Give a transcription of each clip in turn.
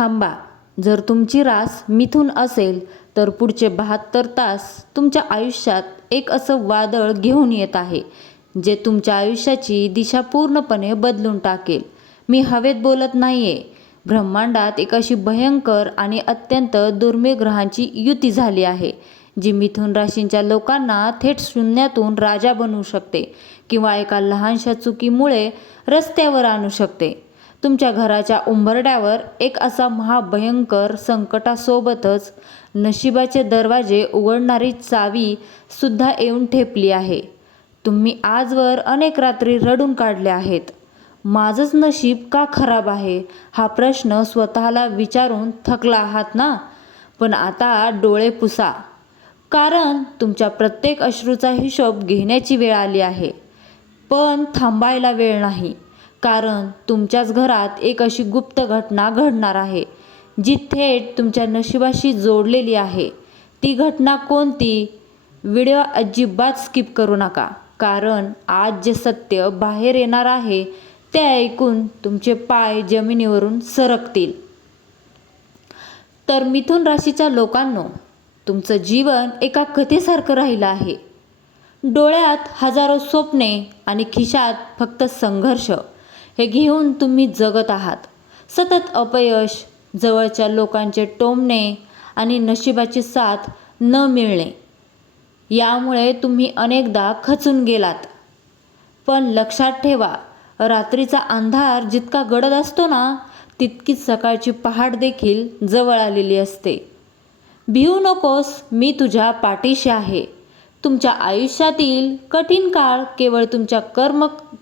थांबा. जर तुमची रास मिथुन असेल तर पुढचे 72 तास तुमच्या आयुष्यात एक असं वादळ घेऊन येत आहे जे तुमच्या आयुष्याची दिशा पूर्णपणे बदलून टाकेल. मी हवेत बोलत नाहीये. ब्रह्मांडात एक अशी भयंकर आणि अत्यंत दुर्मिळ ग्रहांची युती झाली आहे जी मिथुन राशींच्या लोकांना थेट शून्यातून राजा बनवू शकते किंवा एका लहानशा चुकीमुळे रस्त्यावर आणू शकते. तुमच्या घराच्या उंबरड्यावर एक असा महाभयंकर संकटासोबतच नशिबाचे दरवाजे उघडणारी चावी सुद्धा येऊन ठेपली आहे. तुम्ही आजवर अनेक रात्री रडून काढल्या आहेत. माझंच नशीब का खराब आहे हा प्रश्न स्वतःला विचारून थकला आहात ना? पण आता डोळे पुसा, कारण तुमच्या प्रत्येक अश्रूचा हिशोब घेण्याची वेळ आली आहे. पण थांबायला वेळ नाही, कारण तुमच्याच घरात एक अशी गुप्त घटना घडणार आहे जी थेट तुमच्या नशिबाशी जोडलेली आहे. ती घटना कोणती? व्हिडिओ अजिबात स्किप करू नका, कारण आज जे सत्य बाहेर येणार आहे ते ऐकून तुमचे पाय जमिनीवरून सरकतील. तर मिथुन राशीच्या लोकांनो, तुमचं जीवन एका कथेसारखं राहिलं आहे. डोळ्यात हजारो स्वप्ने आणि खिशात फक्त संघर्ष हे घेऊन तुम्ही जगत आहात. सतत अपयश, जवळच्या लोकांचे टोमणे आणि नशिबाची साथ न मिळणे यामुळे तुम्ही अनेकदा खचून गेलात. पण लक्षात ठेवा, रात्रीचा अंधार जितका गडद असतो ना, तितकीच सकाळची पहाट देखील जवळ आलेली असते. भिवू नकोस, मी तुझ्या पाठीशी आहे. तुमच्या आयुष्यातील कठीण काळ केवळ तुमच्या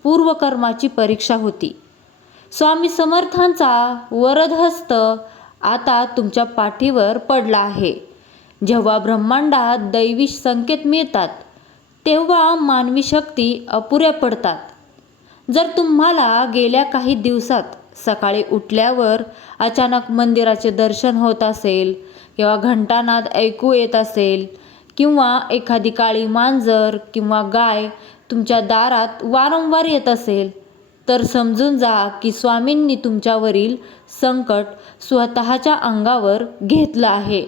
पूर्वकर्माची परीक्षा होती. स्वामी समर्थांचा वरदहस्त आता तुमच्या पाठीवर पडला आहे. जेव्हा ब्रह्मांडात दैवी संकेत मिळतात तेव्हा मानवी शक्ती अपुऱ्या पडतात. जर तुम्हाला गेल्या काही दिवसात सकाळी उठल्यावर अचानक मंदिराचे दर्शन होत असेल किंवा घंटानाद ऐकू येत असेल किंवा एखादी काळी मांजर किंवा गाय तुमच्या दारात वारंवार येत असेल, तर समजून जा की स्वामींनी तुमच्यावरील संकट स्वतःच्या अंगावर घेतलं आहे.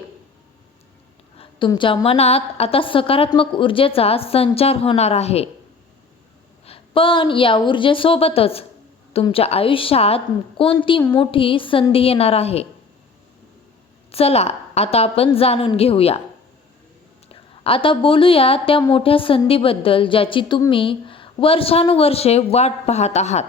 तुमच्या मनात आता सकारात्मक ऊर्जेचा संचार होणार आहे. पण या ऊर्जेसोबतच तुमच्या आयुष्यात कोणती मोठी संधी येणार आहे, चला आता आपण जाणून घेऊया. आता बोलूया त्या मोठ्या संधीबद्दल ज्याची तुम्ही वर्षानुवर्षे वाट पाहत आहात.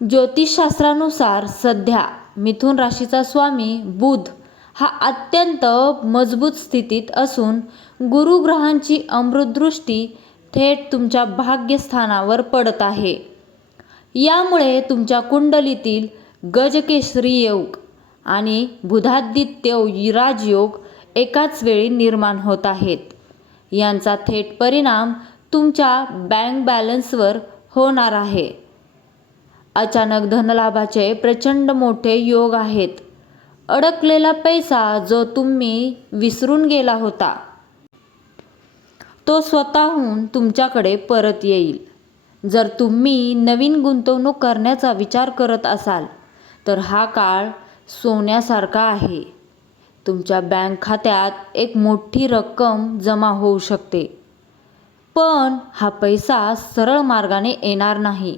ज्योतिषशास्त्रानुसार सध्या मिथुन राशीचा स्वामी बुध हा अत्यंत मजबूत स्थितीत असून गुरुग्रहांची अमृतदृष्टी थेट तुमच्या भाग्यस्थानावर पडत आहे. यामुळे तुमच्या कुंडलीतील गजकेसरी योग आणि बुधादित्य राजयोग एकाच वेळी निर्माण होत आहेत. यांचा थेट परिणाम तुमच्या बँक बॅलन्सवर होणार आहे. अचानक धनलाभाचे प्रचंड मोठे योग आहेत. अडकलेला पैसा जो तुम्ही विसरून गेला होता तो स्वतःहून तुमच्याकडे परत येईल. जर तुम्ही नवीन गुंतवणूक करण्याचा विचार करत असाल तर हा काळ सोन्यासारखा आहे. तुमच्या बँक खात्यात एक मोठी रक्कम जमा होऊ शकते. पण हा पैसा सरळ मार्गाने येणार नाही.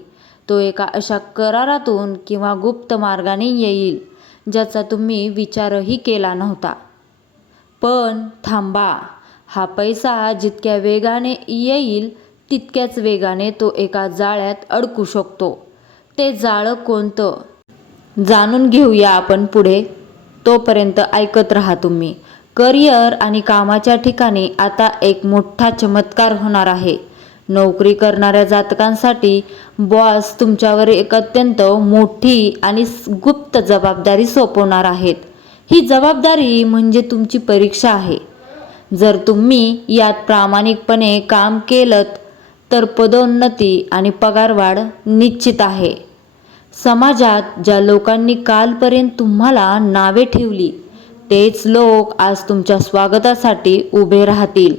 तो एका अशा करारातून किंवा गुप्त मार्गाने येईल ज्याचा तुम्ही विचारही केला नव्हता. पण थांबा, हा पैसा जितक्या वेगाने येईल तितक्याच वेगाने तो एका जाळ्यात अडकू शकतो. ते जाळं कोणतं जाणून घेऊया आपण पुढे. तोपर्यंत ऐकत राहा तुम्ही. करिअर आणि कामाच्या ठिकाणी आता एक मोठा चमत्कार होणार आहे. नोकरी करणाऱ्या जातकांसाठी बॉस तुमच्यावर एक अत्यंत मोठी आणि गुप्त जबाबदारी सोपवणार आहेत. ही जबाबदारी म्हणजे तुमची परीक्षा आहे. जर तुम्ही यात प्रामाणिकपणे काम केलंत तर पदोन्नती आणि पगारवाढ निश्चित आहे. समाजात ज्या लोकांनी कालपर्यंत तुम्हाला नावे ठेवली तेच लोक आज तुमच्या स्वागतासाठी उभे राहतील.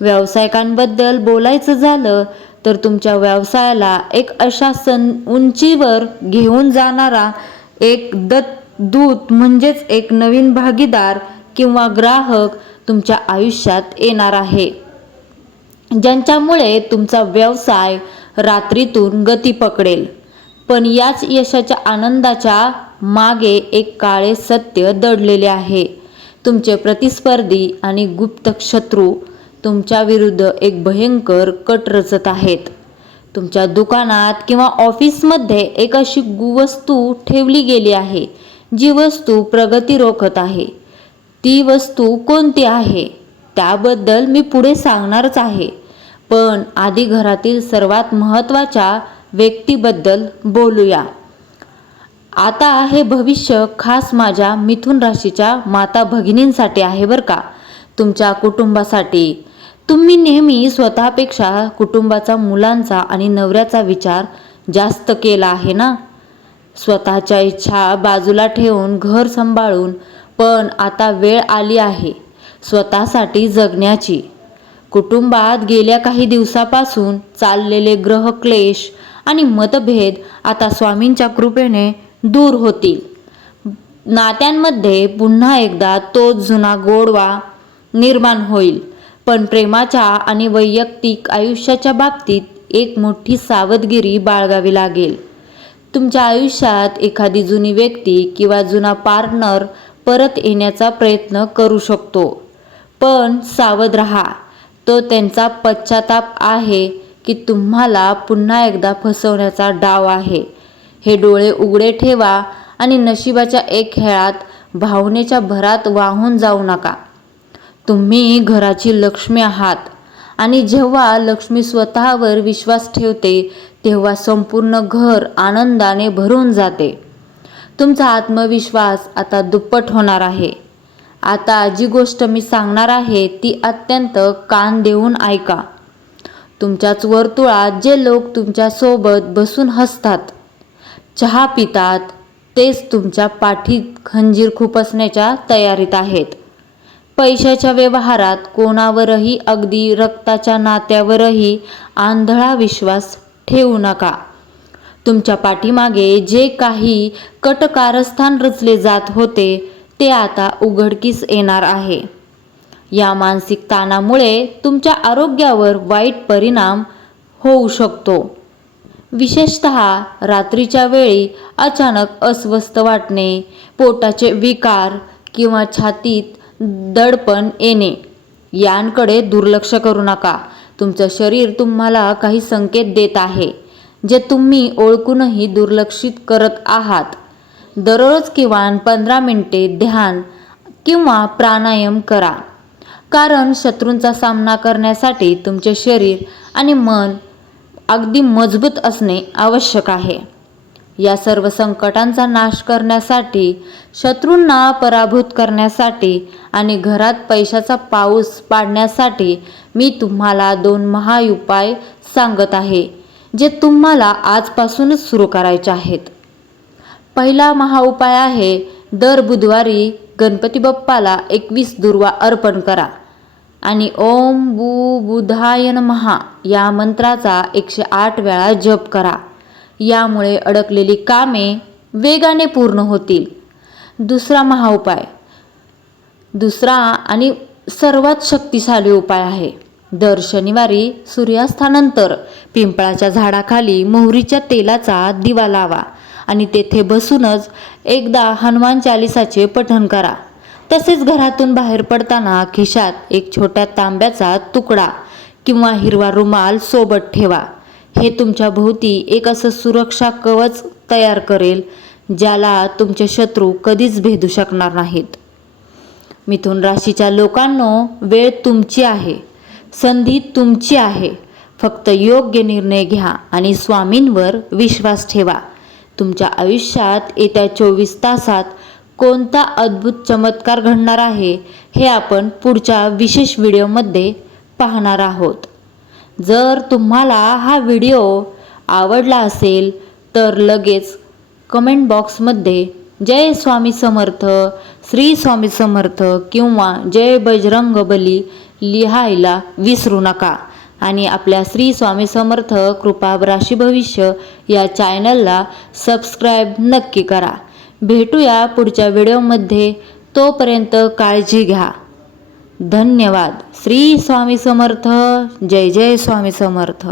व्यावसायिकांबद्दल बोलायचं झालं तर तुमच्या व्यवसायाला एक अशा उंचीवर घेऊन जाणारा एक दूत म्हणजेच एक नवीन भागीदार किंवा ग्राहक तुमच्या आयुष्यात येणार आहे, ज्यांच्यामुळे तुमचा व्यवसाय रात्रीतून गती पकडेल. पण याच यशाच्या आनंदाच्या मागे एक काळे सत्य दडलेले आहे. तुमचे प्रतिस्पर्धी आणि गुप्त शत्रू तुमच्या विरुद्ध एक भयंकर कट रचत आहेत. तुमच्या दुकानात किंवा ऑफिसमध्ये एक अशी वस्तू ठेवली गेली आहे जी वस्तू प्रगती रोखत आहे. ती वस्तू कोणती आहे त्याबद्दल मी पुढे सांगणारच आहे, पण आधी घरातील सर्वात महत्त्वाच्या व्यक्तीबद्दल बोलूया. आता हे भविष्य खास माझ्या मिथुन राशीच्या माता भगिनींसाठी आहे बरं का, तुमच्या कुटुंबासाठी. तुम्ही नेहमी स्वतःपेक्षा कुटुंबाचा, मुलांचा आणि नवऱ्याचा विचार जास्त केला आहे ना. स्वतःच्या इच्छा बाजूला ठेवून घर सांभाळून, पण आता वेळ आली आहे स्वतःसाठी जगण्याची. कुटुंबात गेल्या काही दिवसापासून चाललेले ग्रहक्लेश आणि मतभेद आता स्वामींच्या कृपेने दूर होतील. नात्यांमध्ये पुन्हा एकदा तोच जुना गोडवा निर्माण होईल. पण प्रेमाच्या आणि वैयक्तिक आयुष्याच्या बाबतीत एक मोठी सावधगिरी बाळगावी लागेल. तुमच्या आयुष्यात एखादी जुनी व्यक्ती किंवा जुना पार्टनर परत येण्याचा प्रयत्न करू शकतो, पण सावध राहा. तो त्यांचा पश्चाताप आहे की तुम्हाला पुन्हा एकदा फसवण्याचा डाव आहे. हे डोळे उघडे ठेवा आणि नशिबाच्या एक खेळात भावनेच्या भरात वाहून जाऊ नका. तुम्ही घराची लक्ष्मी आहात आणि जेव्हा लक्ष्मी स्वतःवर विश्वास ठेवते तेव्हा संपूर्ण घर आनंदाने भरून जाते. तुमचा आत्मविश्वास आता दुप्पट होणार आहे. आता जी गोष्ट मी सांगणार आहे ती अत्यंत कान देऊन ऐका. तुमच्याच वर्तुळात जे लोक तुमच्यासोबत बसून हसतात, चहा पितात, तेच तुमच्या पाठीत खंजीर खुपसण्याच्या तयारीत आहेत. पैशाच्या व्यवहारात कोणावरही, अगदी रक्ताच्या नात्यावरही आंधळा विश्वास ठेवू नका. तुमच्या पाठीमागे जे काही कटकारस्थान रचले जात होते ते आता उघडकीस येणार आहे. या मानसिक ताणामुळे तुमच्या आरोग्यावर वाईट परिणाम होऊ शकतो. विशेषतः रात्रीच्या वेळी अचानक अस्वस्थ वाटणे, पोटाचे विकार किंवा छातीत दडपण येणे यांकडे दुर्लक्ष करू नका. तुमचं शरीर तुम्हाला काही संकेत देत आहे जे तुम्ही ओळखूनही दुर्लक्षित करत आहात. दररोज किमान 15 मिनिटे ध्यान किंवा प्राणायाम करा, कारण शत्रूंचा सामना करण्यासाठी तुमचे शरीर आणि मन अगदी मजबूत असणे आवश्यक आहे. या सर्व संकटांचा नाश करण्यासाठी, शत्रूंना पराभूत करण्यासाठी आणि घरात पैशाचा पाऊस पाडण्यासाठी मी तुम्हाला 2 महाउपाय सांगत आहे, जे तुम्हाला आजपासूनच सुरू करायचे आहेत. पहिला महाउपाय आहे, दर बुधवारी गणपती बाप्पाला 21 दुर्वा अर्पण करा आणि ओम बुधाय नमः या मंत्राचा 108 वेळा जप करा. यामुळे अडकलेली कामे वेगाने पूर्ण होतील. दुसरा महाउपाय, दुसरा आणि सर्वात शक्तिशाली उपाय आहे, दर शनिवारी सूर्यास्तानंतर पिंपळाच्या झाडाखाली मोहरीच्या तेलाचा दिवा लावा आणि तेथे बसूनच एकदा हनुमान चालिसाचे पठण करा. तसेच घरातून बाहेर पडताना खिशात एक छोट्या तांब्याचा तुकडा किंवा हिरवा रुमाल सोबत ठेवा. हे तुमच्या भोवती एक असं सुरक्षा कवच तयार करेल ज्याला तुमचे शत्रू कधीच भेदू शकणार नाहीत. मिथुन राशीच्या लोकांनो, वेळ तुमची आहे, संधी तुमची आहे. फक्त योग्य निर्णय घ्या आणि स्वामींवर विश्वास ठेवा. तुमच्या आयुष्यात येत्या 24 तासात कोणता अद्भुत चमत्कार घडणार आहे हे आपण पुढच्या विशेष व्हिडिओमध्ये पाहणार आहोत. जर तुम्हाला हा व्हिडिओ आवडला असेल तर लगेच कमेंट बॉक्समध्ये जय स्वामी समर्थ, श्री स्वामी समर्थ किंवा जय बजरंगबली लिहायला विसरू नका. आणि आपल्या श्री स्वामी समर्थ कृपा राशी भविष्य या चॅनलला सबस्क्राईब नक्की करा. भेटूया पुढच्या व्हिडिओमध्ये. तोपर्यंत काळजी घ्या. धन्यवाद. श्री स्वामी समर्थ. जय जय स्वामी समर्थ.